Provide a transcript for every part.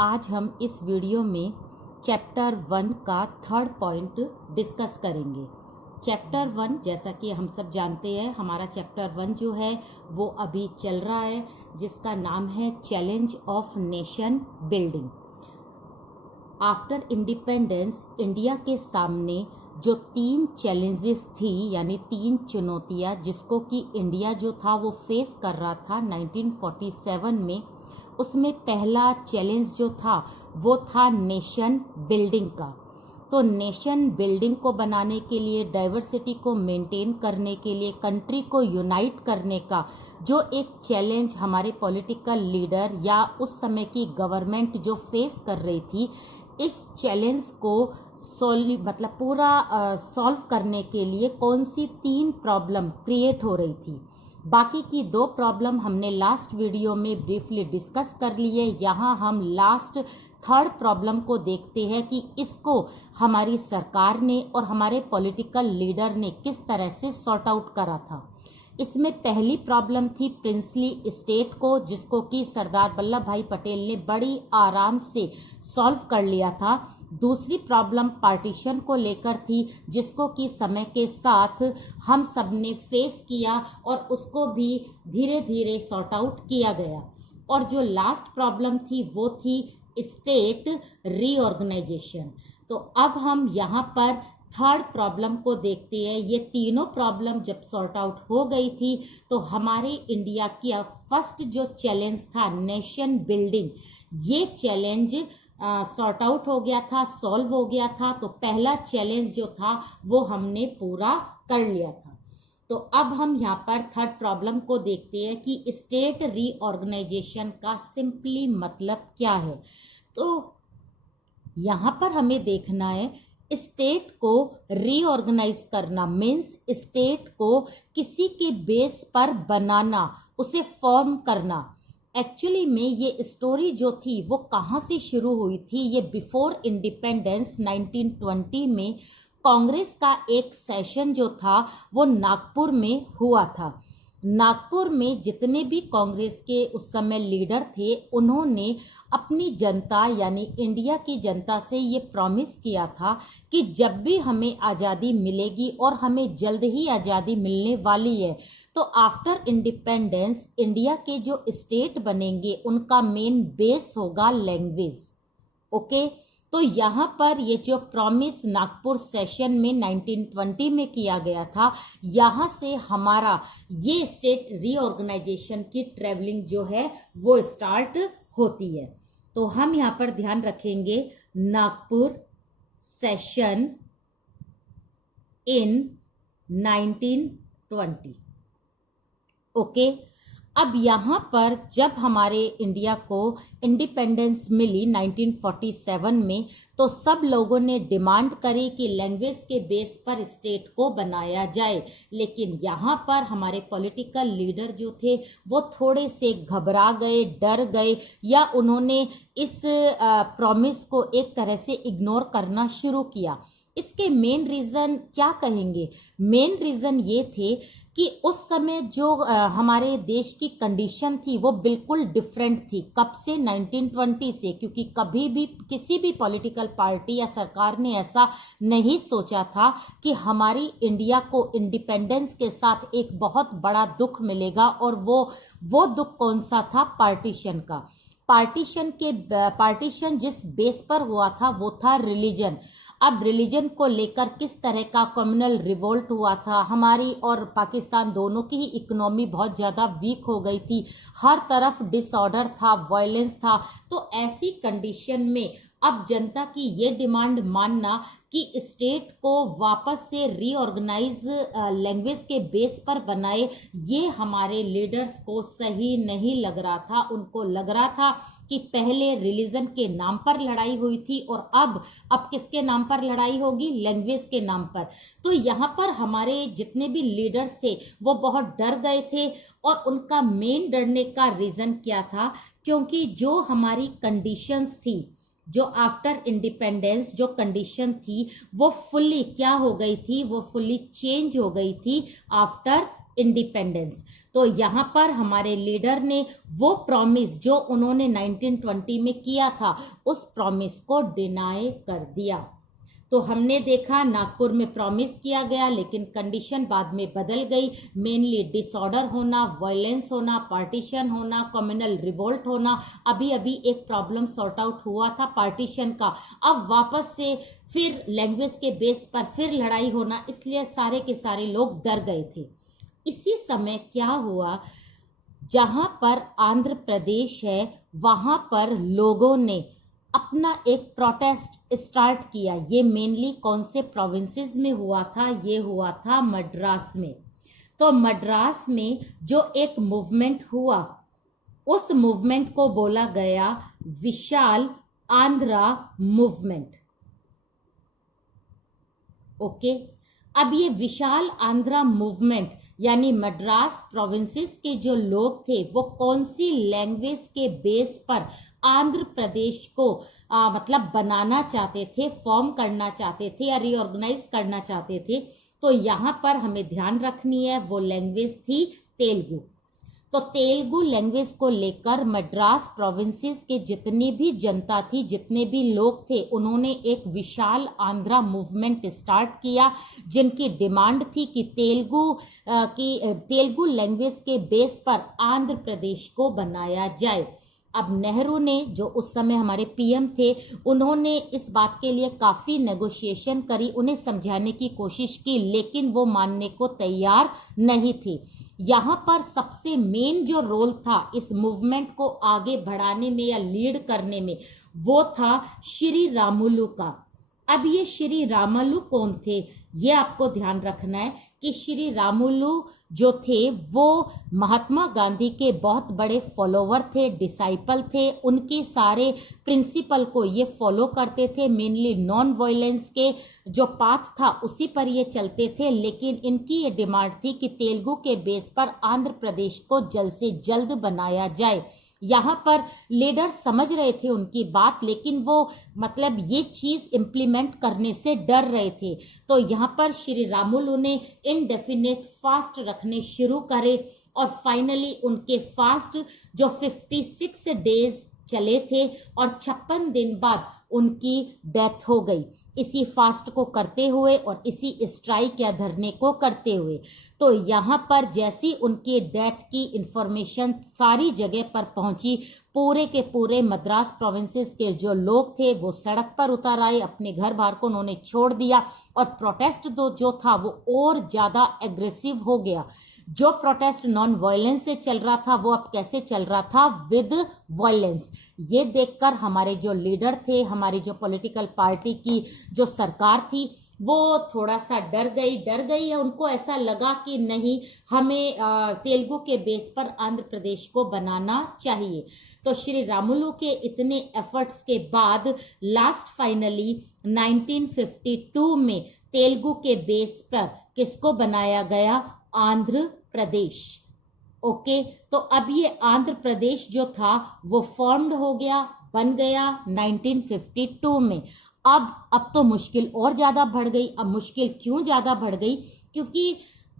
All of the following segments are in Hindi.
आज हम इस वीडियो में चैप्टर 1 का थर्ड पॉइंट डिस्कस करेंगे। चैप्टर 1 जैसा कि हम सब जानते हैं, हमारा चैप्टर 1 जो है वो अभी चल रहा है, जिसका नाम है challenge of nation building. After independence India के सामने जो 3 चैलेंजेस थी, यानी 3 चुनौतियां जिसको कि इंडिया जो था वो फेस कर रहा था 1947 में, उसमें पहला चैलेंज जो था वो था नेशन बिल्डिंग का। तो नेशन बिल्डिंग को बनाने के लिए, डाइवर्सिटी को मेंटेन करने के लिए, कंट्री को यूनाइट करने का जो एक चैलेंज हमारे पॉलिटिकल लीडर या उस समय की गवर्नमेंट जो फेस कर रही थी, इस चैलेंज को सॉल्व करने के लिए कौन सी 3 प्रॉब्लम क्रिएट हो रही थी। बाकी की 2 प्रॉब्लम हमने लास्ट वीडियो में ब्रीफली डिस्कस कर लिए। यहाँ हम लास्ट थर्ड प्रॉब्लम को देखते हैं कि इसको हमारी सरकार ने और हमारे पॉलिटिकल लीडर ने किस तरह से सॉर्ट आउट करा था। इसमें पहली प्रॉब्लम थी प्रिंसली स्टेट को, जिसको कि सरदार वल्लभ भाई पटेल ने बड़ी आराम से सॉल्व कर लिया था। दूसरी प्रॉब्लम पार्टीशन को लेकर थी, जिसको कि समय के साथ हम सब ने फेस किया और उसको भी धीरे धीरे सॉर्ट आउट किया गया। और जो लास्ट प्रॉब्लम थी वो थी स्टेट रीऑर्गेनाइजेशन। तो अब हम यहाँ पर थर्ड प्रॉब्लम को देखते हैं। ये तीनों प्रॉब्लम जब सॉर्ट आउट हो गई थी तो हमारे इंडिया की फर्स्ट जो चैलेंज था नेशन बिल्डिंग, ये चैलेंज सॉर्ट आउट हो गया था, सॉल्व हो गया था। तो पहला चैलेंज जो था वो हमने पूरा कर लिया था। तो अब हम यहाँ पर थर्ड प्रॉब्लम को देखते हैं कि स्टेट रीऑर्गेनाइजेशन का सिंपली मतलब क्या है। तो यहाँ पर हमें देखना है, स्टेट को रीऑर्गेनाइज करना मीन्स स्टेट को किसी के बेस पर बनाना, उसे फॉर्म करना। एक्चुअली में ये स्टोरी जो थी वो कहाँ से शुरू हुई थी, ये बिफोर इंडिपेंडेंस 1920 में कांग्रेस का एक सेशन जो था वो नागपुर में हुआ था। नागपुर में जितने भी कांग्रेस के उस समय लीडर थे, उन्होंने अपनी जनता यानी इंडिया की जनता से ये प्रॉमिस किया था कि जब भी हमें आज़ादी मिलेगी, और हमें जल्द ही आज़ादी मिलने वाली है, तो आफ्टर इंडिपेंडेंस इंडिया के जो स्टेट बनेंगे उनका मेन बेस होगा लैंग्वेज। ओके, तो यहाँ पर ये जो प्रॉमिस नागपुर सेशन में 1920 में किया गया था, यहाँ से हमारा ये स्टेट रीऑर्गेनाइजेशन की ट्रेवलिंग जो है वो स्टार्ट होती है। तो हम यहाँ पर ध्यान रखेंगे नागपुर सेशन इन 1920। ओके, अब यहाँ पर जब हमारे इंडिया को इंडिपेंडेंस मिली 1947 में, तो सब लोगों ने डिमांड करी कि लैंग्वेज के बेस पर स्टेट को बनाया जाए। लेकिन यहाँ पर हमारे पॉलिटिकल लीडर जो थे वो थोड़े से घबरा गए, डर गए, या उन्होंने इस प्रॉमिस को एक तरह से इग्नोर करना शुरू किया। इसके मेन रीज़न क्या कहेंगे? मेन रीज़न ये थे कि उस समय जो हमारे देश की कंडीशन थी वो बिल्कुल डिफरेंट थी। कब से? 1920 से। क्योंकि कभी भी किसी भी पॉलिटिकल पार्टी या सरकार ने ऐसा नहीं सोचा था कि हमारी इंडिया को इंडिपेंडेंस के साथ एक बहुत बड़ा दुख मिलेगा। और वो दुख कौन सा था? पार्टीशन का। पार्टीशन जिस बेस पर हुआ था वो था रिलीजन। अब रिलीजन को लेकर किस तरह का कम्युनल रिवोल्ट हुआ था। हमारी और पाकिस्तान दोनों की ही इकोनॉमी बहुत ज़्यादा वीक हो गई थी, हर तरफ डिसऑर्डर था, वायलेंस था। तो ऐसी कंडीशन में अब जनता की ये डिमांड मानना कि स्टेट को वापस से रीऑर्गेनाइज लैंग्वेज के बेस पर बनाए, ये हमारे लीडर्स को सही नहीं लग रहा था। उनको लग रहा था कि पहले रिलीजन के नाम पर लड़ाई हुई थी और अब किसके नाम पर लड़ाई होगी? लैंग्वेज के नाम पर। तो यहाँ पर हमारे जितने भी लीडर्स थे वो बहुत डर गए थे। और उनका मेन डरने का रीज़न क्या था? क्योंकि जो हमारी कंडीशंस थी, जो आफ्टर इंडिपेंडेंस जो कंडीशन थी वो फुल्ली क्या हो गई थी? वो फुल्ली चेंज हो गई थी आफ्टर इंडिपेंडेंस। तो यहाँ पर हमारे लीडर ने वो प्रॉमिस जो उन्होंने 1920 में किया था, उस प्रॉमिस को डिनाई कर दिया। तो हमने देखा नागपुर में प्रॉमिस किया गया, लेकिन कंडीशन बाद में बदल गई। मेनली डिसऑर्डर होना, वायलेंस होना, पार्टीशन होना, कम्युनल रिवोल्ट होना। अभी अभी एक प्रॉब्लम सॉर्ट आउट हुआ था पार्टीशन का, अब वापस से फिर लैंग्वेज के बेस पर फिर लड़ाई होना, इसलिए सारे के सारे लोग डर गए थे। इसी समय क्या हुआ, जहां पर आंध्र प्रदेश है वहां पर लोगों ने अपना एक प्रोटेस्ट स्टार्ट किया। ये मेनली कौन से प्रोविंसेस में हुआ था? ये हुआ था मद्रास में। तो मद्रास में जो एक मूवमेंट हुआ, उस मूवमेंट को बोला गया विशाल आंध्रा मूवमेंट। ओके, अब ये विशाल आंध्रा मूवमेंट यानी मद्रास प्रोविंसेस के जो लोग थे वो कौन सी लैंग्वेज के बेस पर आंध्र प्रदेश को मतलब बनाना चाहते थे, फॉर्म करना चाहते थे या रीऑर्गेनाइज करना चाहते थे? तो यहाँ पर हमें ध्यान रखनी है, वो लैंग्वेज थी तेलुगु। तो तेलुगु लैंग्वेज को लेकर मद्रास प्रोविंसेस के जितनी भी जनता थी, जितने भी लोग थे, उन्होंने एक विशाल आंध्रा मूवमेंट स्टार्ट किया, जिनकी डिमांड थी कि तेलुगु लैंग्वेज के बेस पर आंध्र प्रदेश को बनाया जाए। अब नेहरू ने, जो उस समय हमारे पीएम थे, उन्होंने इस बात के लिए काफ़ी नेगोशिएशन करी, उन्हें समझाने की कोशिश की, लेकिन वो मानने को तैयार नहीं थे। यहाँ पर सबसे मेन जो रोल था इस मूवमेंट को आगे बढ़ाने में या लीड करने में, वो था श्री रामुलु का। अब ये श्री रामुलु कौन थे, ये आपको ध्यान रखना है कि श्री रामुलु जो थे वो महात्मा गांधी के बहुत बड़े फॉलोवर थे, डिसाइपल थे। उनके सारे प्रिंसिपल को ये फॉलो करते थे, मेनली नॉन वायलेंस के जो पाथ था उसी पर ये चलते थे। लेकिन इनकी ये डिमांड थी कि तेलुगु के बेस पर आंध्र प्रदेश को जल्द से जल्द बनाया जाए। यहाँ पर लीडर समझ रहे थे उनकी बात, लेकिन वो मतलब ये चीज़ इम्प्लीमेंट करने से डर रहे थे। तो यहाँ पर श्री रामुलु ने इनडेफिनेट फास्ट रखने शुरू करे और फाइनली उनके फास्ट जो 56 डेज चले थे और 56 दिन बाद उनकी डेथ हो गई, इसी फास्ट को करते हुए और इसी स्ट्राइक या धरने को करते हुए। तो यहाँ पर जैसी उनकी डेथ की इंफॉर्मेशन सारी जगह पर पहुंची, पूरे के पूरे मद्रास प्रोविंसेस के जो लोग थे वो सड़क पर उतर आए, अपने घर बार को उन्होंने छोड़ दिया और प्रोटेस्ट जो था वो और ज़्यादा एग्रेसिव हो गया। जो प्रोटेस्ट नॉन वायलेंस से चल रहा था वो अब कैसे चल रहा था? With violence. ये देखकर हमारे जो लीडर थे, हमारी जो पॉलिटिकल पार्टी की जो सरकार थी, वो थोड़ा सा डर गई है। उनको ऐसा लगा कि नहीं, हमें तेलुगु के बेस पर आंध्र प्रदेश को बनाना चाहिए। तो श्री रामुलु के इतने एफर्ट्स के बाद लास्ट फाइनली 1952 में तेलुगु के बेस पर किसको बनाया गया? आंध्र प्रदेश। ओके, तो अब ये आंध्र प्रदेश जो था वो फॉर्म्ड हो गया, बन गया 1952 में। अब तो मुश्किल और ज़्यादा बढ़ गई। अब मुश्किल क्यों ज़्यादा बढ़ गई? क्योंकि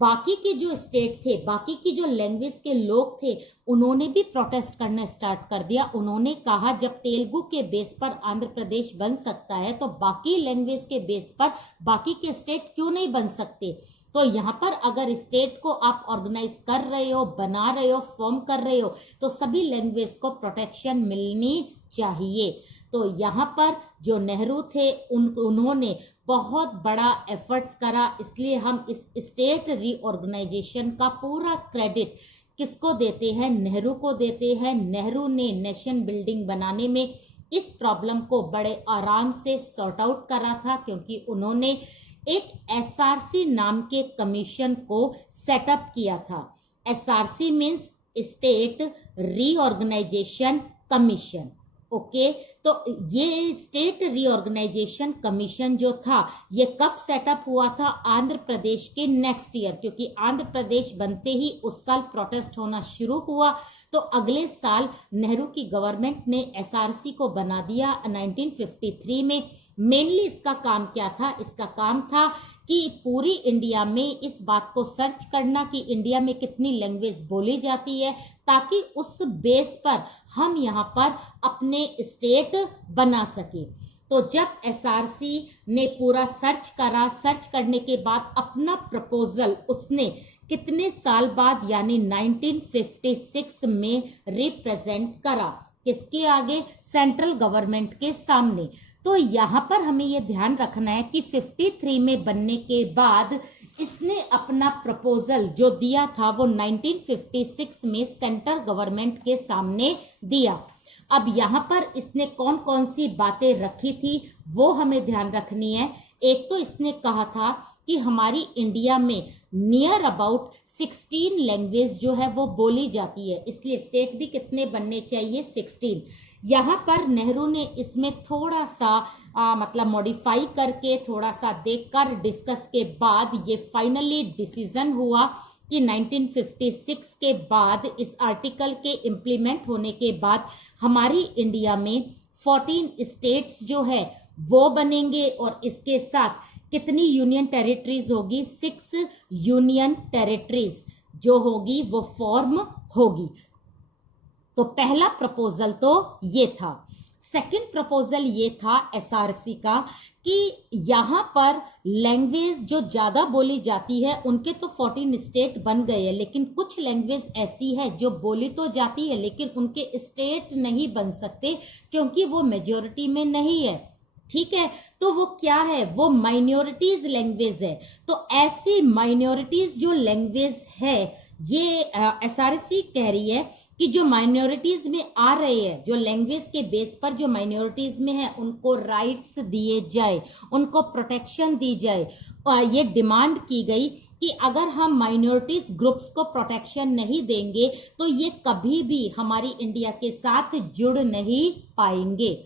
बाकी के जो स्टेट थे, बाकी की जो लैंग्वेज के लोग थे, उन्होंने भी प्रोटेस्ट करना स्टार्ट कर दिया। उन्होंने कहा जब तेलुगु के बेस पर आंध्र प्रदेश बन सकता है तो बाकी लैंग्वेज के बेस पर बाकी के स्टेट क्यों नहीं बन सकते? तो यहाँ पर अगर स्टेट को आप ऑर्गेनाइज कर रहे हो, बना रहे हो, फॉर्म कर रहे हो, तो सभी लैंग्वेज को प्रोटेक्शन मिलनी चाहिए। तो यहाँ पर जो नेहरू थे उन्होंने बहुत बड़ा एफर्ट्स करा, इसलिए हम इस स्टेट रीऑर्गेनाइजेशन का पूरा क्रेडिट किसको देते हैं? नेहरू को देते हैं। नेहरू ने नेशन बिल्डिंग बनाने में इस प्रॉब्लम को बड़े आराम से सॉर्ट आउट करा था, क्योंकि उन्होंने एक एसआरसी नाम के कमीशन को सेटअप किया था। SRC means state reorganisation commission. Okay, तो ये स्टेट रीऑर्गेनाइजेशन कमीशन जो था ये कब सेटअप हुआ था? आंध्र प्रदेश के नेक्स्ट ईयर, क्योंकि आंध्र प्रदेश बनते ही उस साल प्रोटेस्ट होना शुरू हुआ। तो अगले साल नेहरू की गवर्नमेंट ने एसआरसी को बना दिया 1953 में। मेनली इसका काम क्या था? इसका काम था कि पूरी इंडिया में इस बात को सर्च करना कि इंडिया में कितनी लैंग्वेज बोली जाती है, ताकि उस बेस पर हम यहाँ पर अपने स्टेट बना सके। तो जब एसआरसी ने पूरा सर्च करा, सर्च करने के बाद अपना प्रपोजल उसने कितने साल बाद यानी 1956 में रिप्रेजेंट करा, किसके आगे? सेंट्रल गवर्नमेंट के सामने। तो यहाँ पर हमें यह ध्यान रखना है कि 53 में बनने के बाद इसने अपना प्रपोजल जो दिया था वो 1956 में सेंट्रल गवर्नमेंट के सामने दिया। अब यहाँ पर इसने कौन कौन सी बातें रखी थी वो हमें ध्यान रखनी है। एक तो इसने कहा था कि हमारी इंडिया में नियर अबाउट 16 लैंग्वेज जो है वो बोली जाती है, इसलिए स्टेट भी कितने बनने चाहिए? 16। यहाँ पर नेहरू ने इसमें थोड़ा सा मतलब मॉडिफाई करके, थोड़ा सा देखकर, डिस्कस के बाद ये फाइनली डिसीजन हुआ कि 1956 के बाद इस आर्टिकल के इम्प्लीमेंट होने के बाद हमारी इंडिया में 14 स्टेट्स जो है वो बनेंगे और इसके साथ कितनी यूनियन टेरिटरीज होगी? 6 यूनियन टेरिटरीज जो होगी वो फॉर्म होगी। तो पहला प्रपोजल तो ये था। सेकंड प्रपोजल ये था एसआरसी का कि यहाँ पर लैंग्वेज जो ज़्यादा बोली जाती है उनके तो 14 स्टेट बन गए हैं, लेकिन कुछ लैंग्वेज ऐसी है जो बोली तो जाती है लेकिन उनके स्टेट नहीं बन सकते क्योंकि वो मेजॉरिटी में नहीं है। ठीक है, तो वो क्या है? वो माइनॉरिटीज लैंग्वेज है। तो ऐसी माइनॉरिटीज जो लैंग्वेज है ये एसआरसी कह रही है कि जो माइनॉरिटीज में आ रहे हैं, जो लैंग्वेज के बेस पर जो माइनॉरिटीज में है उनको राइट्स दिए जाए, उनको प्रोटेक्शन दी जाए। ये डिमांड की गई कि अगर हम माइनॉरिटीज ग्रुप्स को प्रोटेक्शन नहीं देंगे तो ये कभी भी हमारी इंडिया के साथ जुड़ नहीं पाएंगे।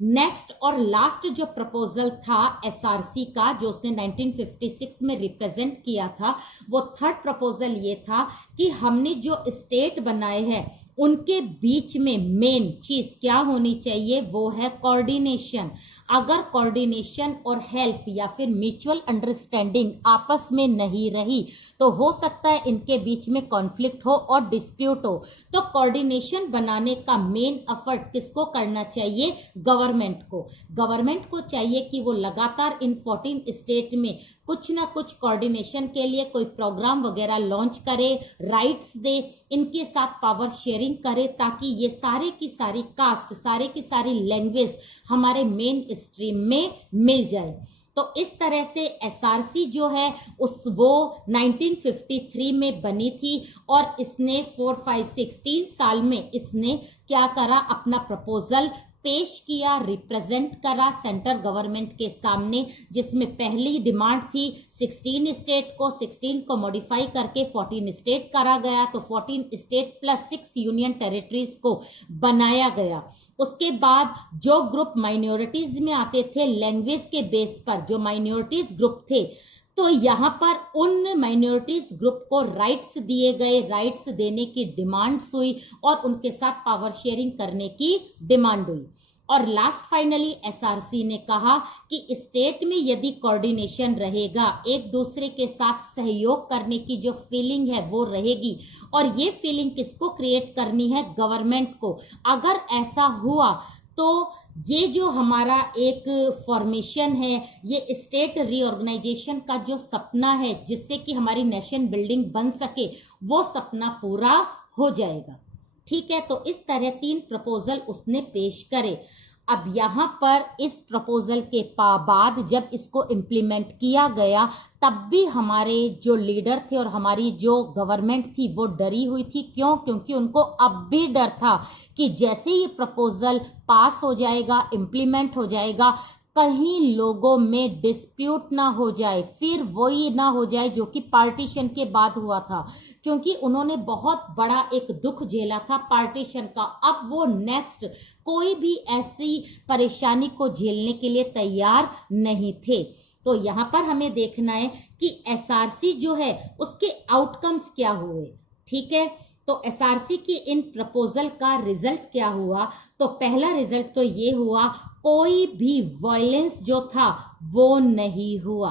नेक्स्ट और लास्ट जो प्रपोजल था एसआरसी का जो उसने 1956 में रिप्रेजेंट किया था, वो थर्ड प्रपोजल ये था कि हमने जो स्टेट बनाए हैं उनके बीच में मेन चीज क्या होनी चाहिए? वो है कोऑर्डिनेशन। अगर कोऑर्डिनेशन और हेल्प या फिर म्यूचुअल अंडरस्टैंडिंग आपस में नहीं रही तो हो सकता है इनके बीच में कॉन्फ्लिक्ट हो और डिस्प्यूट हो। तो कोऑर्डिनेशन बनाने का मेन एफर्ट किसको करना चाहिए? गवर्नमेंट को। गवर्नमेंट को चाहिए कि वो लगातार इन 14 स्टेट में कुछ ना कुछ कोऑर्डिनेशन के लिए कोई प्रोग्राम वगैरह लॉन्च करे, राइट्स दे, इनके साथ पावर शेयरिंग करे ताकि ये सारे की सारी कास्ट, सारे की सारी लैंग्वेज हमारे मेन स्ट्रीम में मिल जाए। तो इस तरह से एसआरसी जो है वो 1953 में बनी थी और इसने 4-5-16 साल में इसने क्या करा? अपना प्रपोजल पेश किया, रिप्रेजेंट करा सेंट्रल गवर्नमेंट के सामने, जिसमें पहली डिमांड थी 16 स्टेट को, 16 को मॉडिफाई करके 14 स्टेट करा गया। तो 14 स्टेट प्लस 6 यूनियन टेरिटरीज को बनाया गया। उसके बाद जो ग्रुप माइनॉरिटीज में आते थे लैंग्वेज के बेस पर, जो माइनॉरिटीज ग्रुप थे, तो यहाँ पर उन माइनॉरिटीज ग्रुप को राइट्स दिए गए, राइट्स देने की डिमांड्स हुई और उनके साथ पावर शेयरिंग करने की डिमांड हुई। और लास्ट फाइनली एसआरसी ने कहा कि स्टेट में यदि कोऑर्डिनेशन रहेगा, एक दूसरे के साथ सहयोग करने की जो फीलिंग है वो रहेगी, और ये फीलिंग किसको क्रिएट करनी है? गवर्नमेंट को। अगर ऐसा हुआ तो ये जो हमारा एक फॉर्मेशन है, ये स्टेट रीऑर्गेनाइजेशन का जो सपना है जिससे कि हमारी नेशन बिल्डिंग बन सके, वो सपना पूरा हो जाएगा। ठीक है, तो इस तरह 3 प्रपोजल उसने पेश करे। अब यहाँ पर इस प्रपोजल के बाद जब इसको इम्प्लीमेंट किया गया तब भी हमारे जो लीडर थे और हमारी जो गवर्नमेंट थी वो डरी हुई थी। क्यों? क्योंकि उनको अब भी डर था कि जैसे ये प्रपोजल पास हो जाएगा, इम्प्लीमेंट हो जाएगा, कहीं लोगों में डिस्प्यूट ना हो जाए, फिर वही ना हो जाए जो कि पार्टीशन के बाद हुआ था, क्योंकि उन्होंने बहुत बड़ा एक दुख झेला था पार्टीशन का। अब वो नेक्स्ट कोई भी ऐसी परेशानी को झेलने के लिए तैयार नहीं थे। तो यहाँ पर हमें देखना है कि एसआरसी जो है उसके आउटकम्स क्या हुए। ठीक है, तो एसआरसी की इन प्रपोजल का रिजल्ट क्या हुआ? तो पहला रिजल्ट तो ये हुआ, कोई भी वायलेंस जो था वो नहीं हुआ।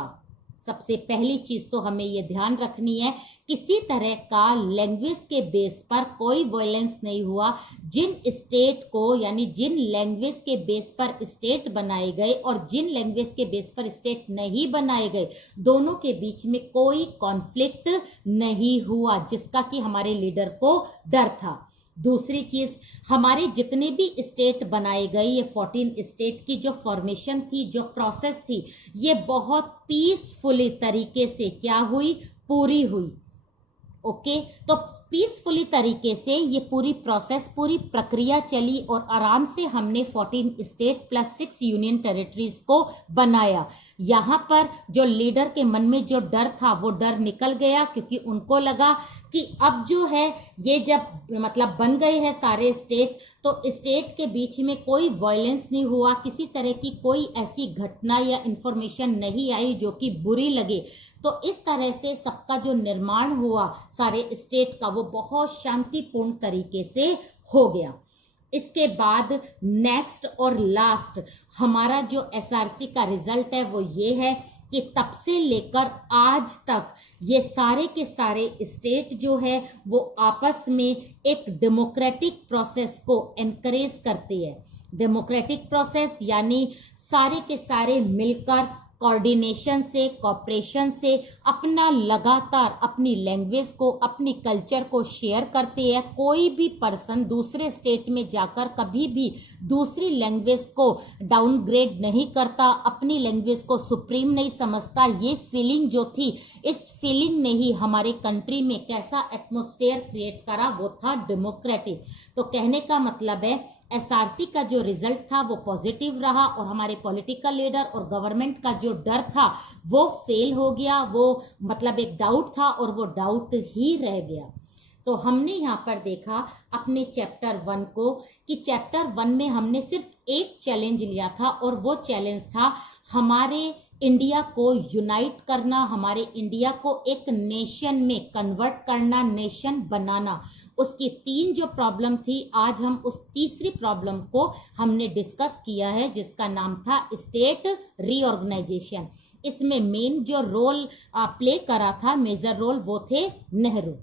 सबसे पहली चीज तो हमें ये ध्यान रखनी है, किसी तरह का लैंग्वेज के बेस पर कोई वायलेंस नहीं हुआ। जिन स्टेट को यानी जिन लैंग्वेज के बेस पर स्टेट बनाए गए और जिन लैंग्वेज के बेस पर स्टेट नहीं बनाए गए, दोनों के बीच में कोई कॉन्फ्लिक्ट नहीं हुआ, जिसका कि हमारे लीडर को डर था। दूसरी चीज, हमारे जितने भी स्टेट बनाए गए, ये 14 स्टेट की जो फॉर्मेशन थी, जो प्रोसेस थी, ये बहुत पीसफुली तरीके से क्या हुई, पूरी हुई। ओके, तो पीसफुली तरीके से ये पूरी प्रोसेस, पूरी प्रक्रिया चली और आराम से हमने 14 स्टेट प्लस 6 यूनियन टेरिटरीज को बनाया। यहाँ पर जो लीडर के मन में जो डर था वो डर निकल गया, क्योंकि उनको लगा कि अब जो है ये जब मतलब बन गए हैं सारे स्टेट, तो स्टेट के बीच में कोई वायलेंस नहीं हुआ, किसी तरह की कोई ऐसी घटना या इंफॉर्मेशन नहीं आई जो कि बुरी लगे। तो इस तरह से सबका जो निर्माण हुआ सारे स्टेट का, वो बहुत शांतिपूर्ण तरीके से हो गया। इसके बाद नेक्स्ट और लास्ट हमारा जो एसआरसी का रिजल्ट है वो ये है कि तब से लेकर आज तक ये सारे के सारे स्टेट जो है वो आपस में एक डेमोक्रेटिक प्रोसेस को एनकरेज करते हैं। डेमोक्रेटिक प्रोसेस यानी सारे के सारे मिलकर कोऑर्डिनेशन से, कॉपरेशन से अपना लगातार अपनी लैंग्वेज को, अपनी कल्चर को शेयर करते हैं। कोई भी पर्सन दूसरे स्टेट में जाकर कभी भी दूसरी लैंग्वेज को डाउनग्रेड नहीं करता, अपनी लैंग्वेज को सुप्रीम नहीं समझता। ये फीलिंग जो थी, इस फीलिंग ने ही हमारे कंट्री में कैसा एटमॉस्फेयर क्रिएट करा, वो था डेमोक्रेटिक। तो कहने का मतलब है एसआरसी का जो रिजल्ट था वो पॉजिटिव रहा और हमारे पॉलिटिकल लीडर और गवर्नमेंट का जो डर था वो फेल हो गया। वो मतलब एक डाउट था और वो डाउट ही रह गया। तो हमने यहाँ पर देखा अपने चैप्टर 1 को कि चैप्टर 1 में हमने सिर्फ एक चैलेंज लिया था और वो चैलेंज था हमारे इंडिया को यूनाइट करना, हमारे इंडिया को एक नेशन में कन्वर्ट करना, नेशन बनाना। उसकी 3 जो प्रॉब्लम थी, आज हम उस तीसरी प्रॉब्लम को हमने डिस्कस किया है, जिसका नाम था स्टेट रीऑर्गेनाइजेशन। इसमें मेन जो रोल प्ले करा था, मेजर रोल, वो थे नेहरू।